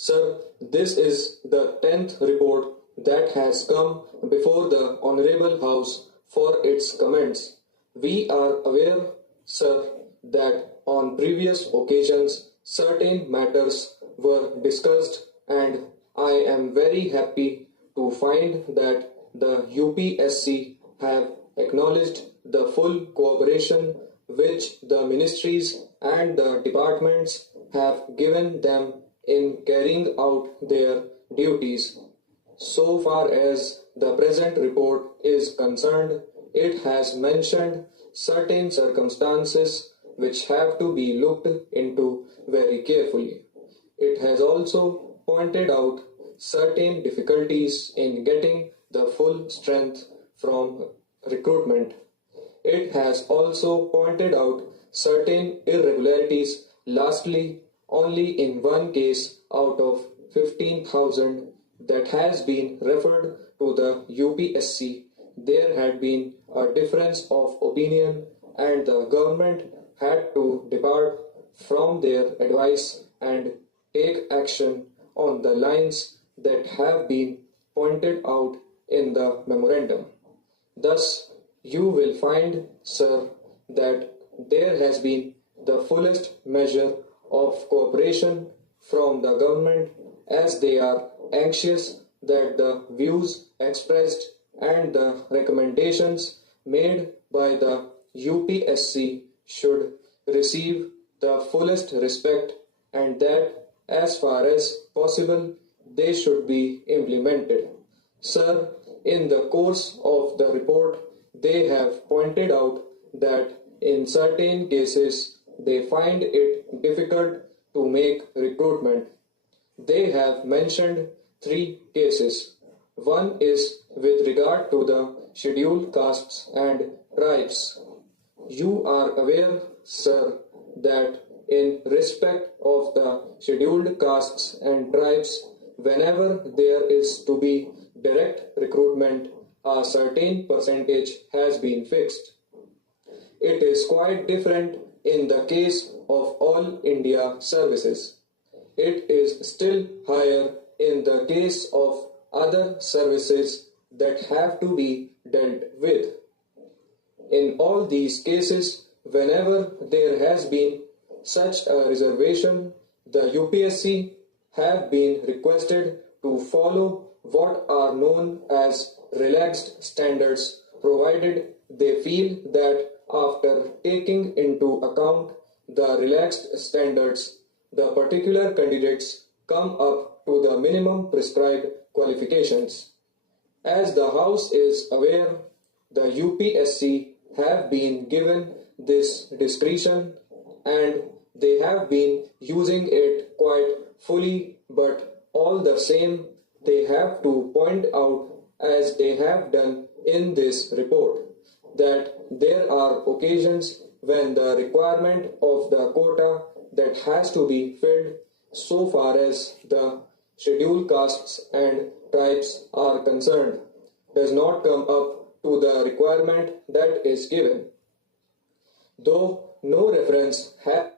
Sir, this is the 10th report that has come before the Honorable House for its comments. We are aware, sir, that on previous occasions certain matters were discussed, and I am very happy to find that the UPSC have acknowledged the full cooperation which the ministries and the departments have given them in carrying out their duties. So far as the present report is concerned, it has mentioned certain circumstances which have to be looked into very carefully. It has also pointed out certain difficulties in getting the full strength from recruitment. It has also pointed out certain irregularities. Lastly, only in one case out of 15,000 that has been referred to the UPSC, there had been a difference of opinion and the government had to depart from their advice and take action on the lines that have been pointed out in the memorandum. Thus, you will find, sir, that there has been the fullest measure of cooperation from the government, as they are anxious that the views expressed and the recommendations made by the UPSC should receive the fullest respect, and that as far as possible they should be implemented. Sir, in the course of the report, they have pointed out that in certain cases they find it difficult to make recruitment. They have mentioned 3 cases. One is with regard to the scheduled castes and tribes. You are aware, sir, that in respect of the scheduled castes and tribes, whenever there is to be direct recruitment, a certain percentage has been fixed. It is quite different in the case of all India services. It is still higher in the case of other services that have to be dealt with. In all these cases, whenever there has been such a reservation, the UPSC have been requested to follow what are known as relaxed standards, provided they feel that after taking into account the relaxed standards, the particular candidates come up to the minimum prescribed qualifications. As the House is aware, the UPSC have been given this discretion and they have been using it quite fully, but all the same they have to point out, as they have done in this report, that there are occasions when the requirement of the quota that has to be filled so far as the scheduled castes and tribes are concerned does not come up to the requirement that is given. Though no reference has